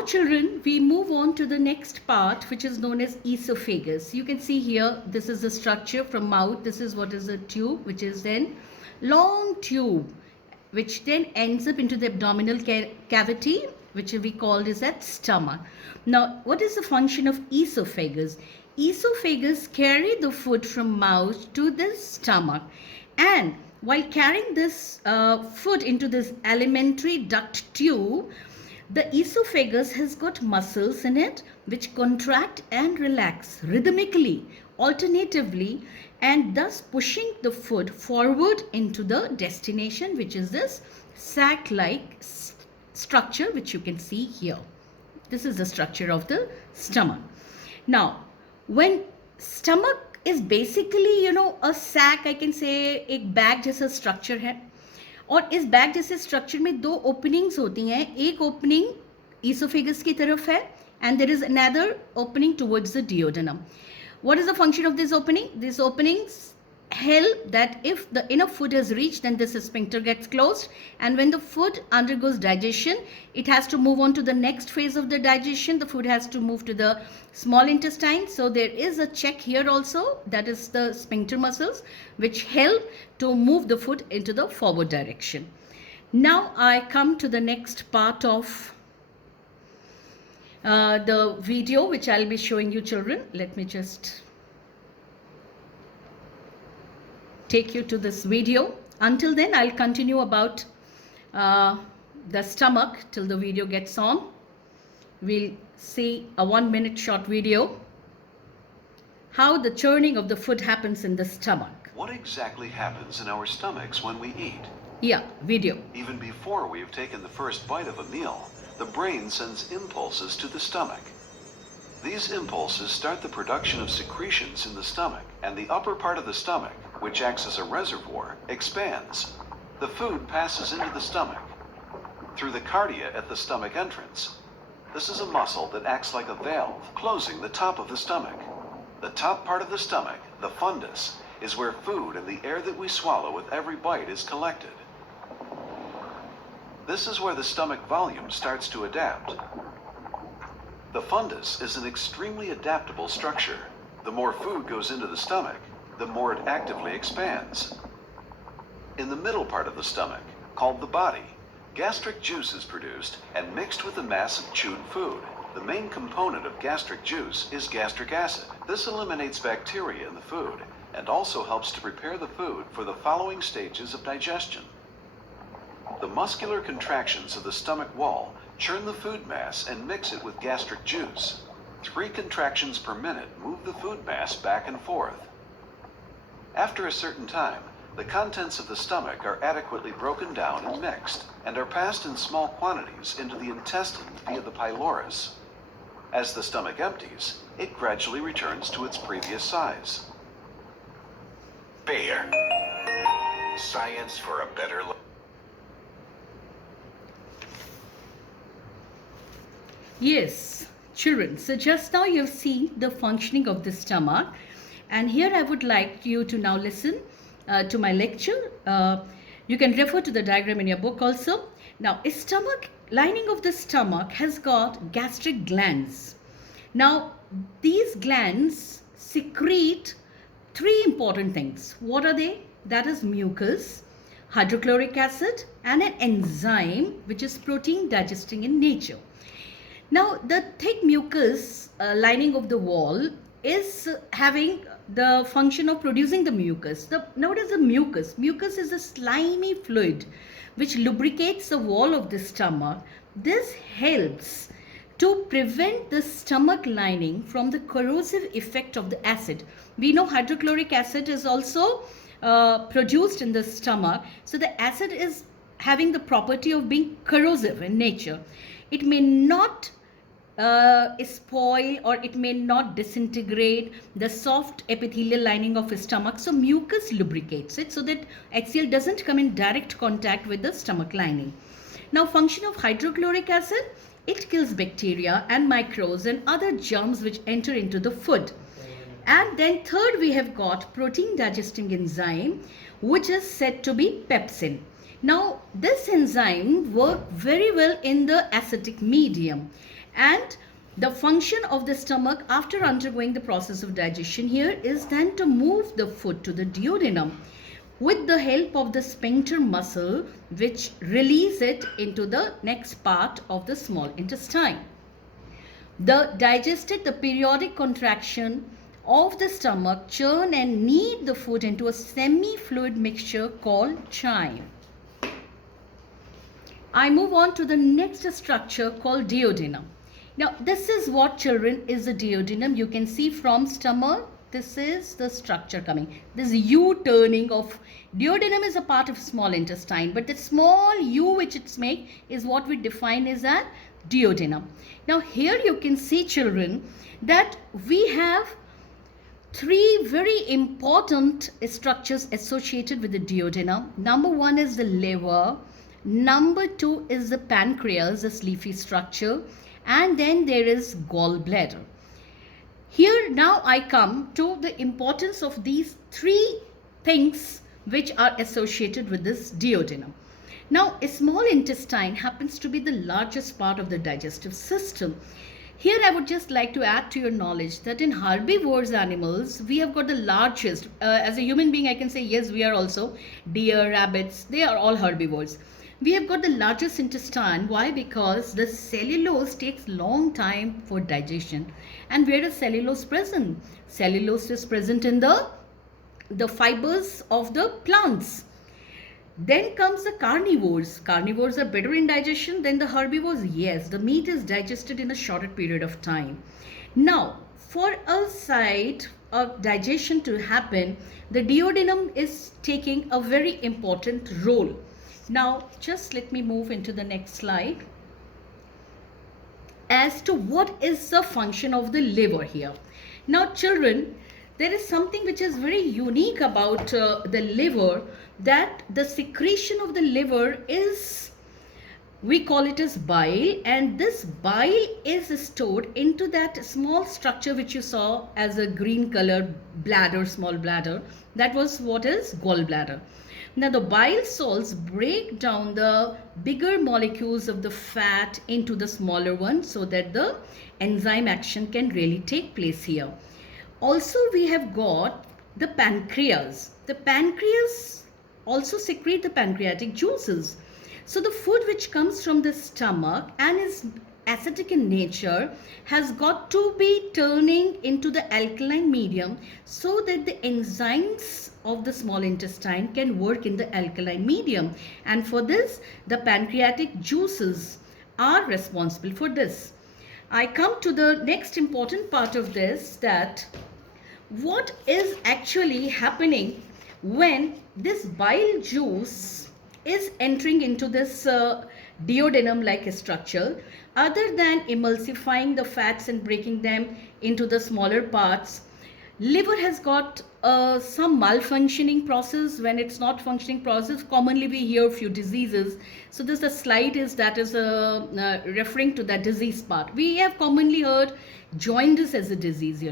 Now children, we move on to the next part, which is known as esophagus. You can see here, this is the structure from mouth. This is what is a tube, which is then long tube, which then ends up into the abdominal cavity, which we called is that stomach. Now, what is the function of esophagus? Esophagus carry the food from mouth to the stomach, and while carrying this food into this alimentary duct tube, the esophagus has got muscles in it which contract and relax rhythmically, alternatively, and thus pushing the food forward into the destination, which is this sac-like structure which you can see here. This is the structure of the stomach. Now, when stomach is basically, a sac, I can say एक bag जैसा structure है, और इस bag जैसे structure में दो openings होती हैं. एक ओपनिंग ईसोफेगस की तरफ है and there is another opening towards the duodenum. What is the function of this opening? These openings help that if the enough food has reached, then this sphincter gets closed, and when the food undergoes digestion, it has to move on to the next phase of the digestion. The food has to move to the small intestine. So there is a check here also, that is the sphincter muscles, which help to move the food into the forward direction. Now I come to the next part of the video which I'll be showing you children. Let me just take you to this video. Until then, I'll continue about the stomach till the video gets on. We'll see a 1 minute short video, how the churning of the food happens in the stomach. What exactly happens in our stomachs when we eat? Yeah, video. Even before we have taken the first bite of a meal, the brain sends impulses to the stomach. These impulses start the production of secretions in the stomach, and the upper part of the stomach, which acts as a reservoir, expands. The food passes into the stomach through the cardia at the stomach entrance. This is a muscle that acts like a valve, closing the top of the stomach. The top part of the stomach, the fundus, is where food and the air that we swallow with every bite is collected. This is where the stomach volume starts to adapt. The fundus is an extremely adaptable structure. The more food goes into the stomach, the more it actively expands. In the middle part of the stomach, called the body, gastric juice is produced and mixed with the mass of chewed food. The main component of gastric juice is gastric acid. This eliminates bacteria in the food and also helps to prepare the food for the following stages of digestion. The muscular contractions of the stomach wall churn the food mass and mix it with gastric juice. 3 contractions per minute move the food mass back and forth. After a certain time, the contents of the stomach are adequately broken down and mixed, and are passed in small quantities into the intestines via the pylorus. As the stomach empties, it gradually returns to its previous size. Bayer. Science for a better life. Yes, children. So just now you've seen the functioning of the stomach, and here I would like you to now listen to my lecture. You can refer to the diagram in your book also. Now, a stomach, lining of the stomach has got gastric glands. Now, these glands secrete 3 important things. What are they? That is mucus, hydrochloric acid, and an enzyme which is protein digesting in nature. Now, the thick mucus lining of the wall is having the function of producing the mucus. Now, what is the mucus? Mucus is a slimy fluid which lubricates the wall of the stomach. This helps to prevent the stomach lining from the corrosive effect of the acid. We know hydrochloric acid is also produced in the stomach. So the acid is having the property of being corrosive in nature. It may not spoil, or it may not disintegrate the soft epithelial lining of the stomach. So mucus lubricates it so that HCl doesn't come in direct contact with the stomach lining. Now, function of hydrochloric acid, it kills bacteria and microbes and other germs which enter into the food. And then third, we have got protein digesting enzyme, which is said to be pepsin. Now, this enzyme works very well in the acidic medium, And the function of the stomach after undergoing the process of digestion here is then to move the food to the duodenum with the help of the sphincter muscle, which release it into the next part of the small intestine. The periodic contraction of the stomach churn and knead the food into a semi-fluid mixture called chyme. I move on to the next structure called duodenum. Now, this is what, children, is the duodenum. You can see from stomach, this is the structure coming. This U-turning of duodenum is a part of small intestine, but the small U which it's make is what we define as a duodenum. Now, here you can see, children, that we have three very important structures associated with the duodenum. Number one is the liver. Number two is the pancreas, this leafy structure. And then there is gallbladder. Here now I come to the importance of these three things which are associated with this duodenum. Now, a small intestine happens to be the largest part of the digestive system. Here I would just like to add to your knowledge that in herbivorous animals, we have got the largest. As a human being, I can say, yes, we are also. Deer, rabbits, they are all herbivores. We have got the largest intestine. Why? Because the cellulose takes long time for digestion. And where is cellulose present? Cellulose is present in the fibers of the plants. Then comes the carnivores. Carnivores are better in digestion than the herbivores. Yes, the meat is digested in a shorter period of time. Now, for a site of digestion to happen, the duodenum is taking a very important role. Now, just let me move into the next slide. As to what is the function of the liver here. Now, children, there is something which is very unique about the liver, that the secretion of the liver is, we call it as bile, and this bile is stored into that small structure which you saw as a green colored bladder, small bladder. That was what is gallbladder. Now, the bile salts break down the bigger molecules of the fat into the smaller ones so that the enzyme action can really take place here. Also, we have got the pancreas. The pancreas also secrete the pancreatic juices. So the food which comes from the stomach and is acidic in nature has got to be turning into the alkaline medium so that the enzymes of the small intestine can work in the alkaline medium. And for this, the pancreatic juices are responsible for this. I come to the next important part of this, that what is actually happening when this bile juice is entering into this duodenum like structure. Other than emulsifying the fats and breaking them into the smaller parts, liver has got some malfunctioning process. When it's not functioning process, commonly we hear a few diseases. So this the slide is that is referring to that disease part. We have commonly heard jaundice as a disease.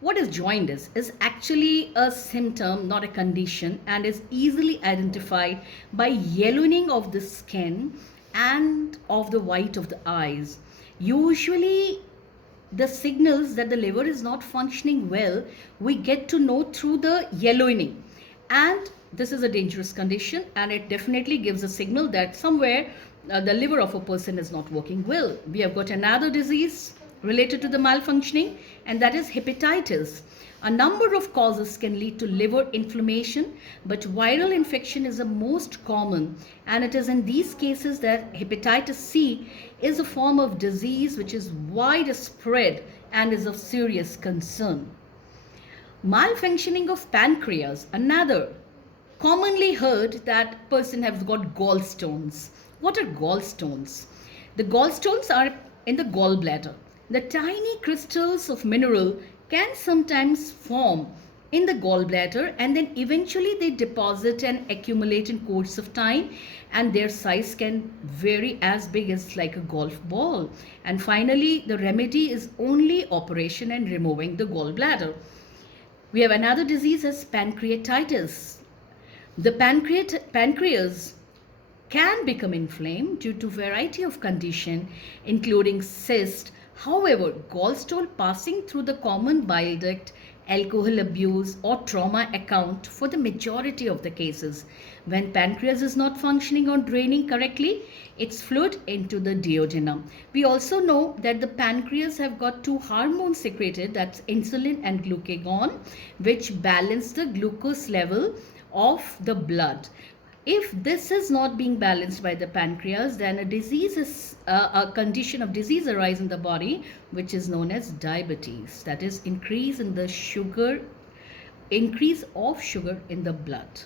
What is jaundice? Is actually a symptom, not a condition, and is easily identified by yellowing of the skin and of the white of the eyes. Usually the signals that the liver is not functioning well, we get to know through the yellowing, and this is a dangerous condition, and it definitely gives a signal that somewhere the liver of a person is not working well. We have got another disease related to the malfunctioning, and that is hepatitis. A number of causes can lead to liver inflammation, but viral infection is the most common, and it is in these cases that hepatitis C is a form of disease which is widespread and is of serious concern. Malfunctioning of pancreas, another commonly heard that person has got gallstones. What are gallstones? The gallstones are in the gallbladder. The tiny crystals of mineral can sometimes form in the gallbladder, and then eventually they deposit and accumulate in course of time, and their size can vary as big as like a golf ball. And finally, the remedy is only operation and removing the gallbladder. We have another disease as pancreatitis. The pancreas can become inflamed due to variety of condition including cyst. However, gallstone passing through the common bile duct, alcohol abuse or trauma account for the majority of the cases. When pancreas is not functioning or draining correctly, it's fluid into the duodenum. We also know that the pancreas have got two hormones secreted, that's insulin and glucagon, which balance the glucose level of the blood. If this is not being balanced by the pancreas, then a condition of disease arise in the body, which is known as diabetes, that is increase of sugar in the blood.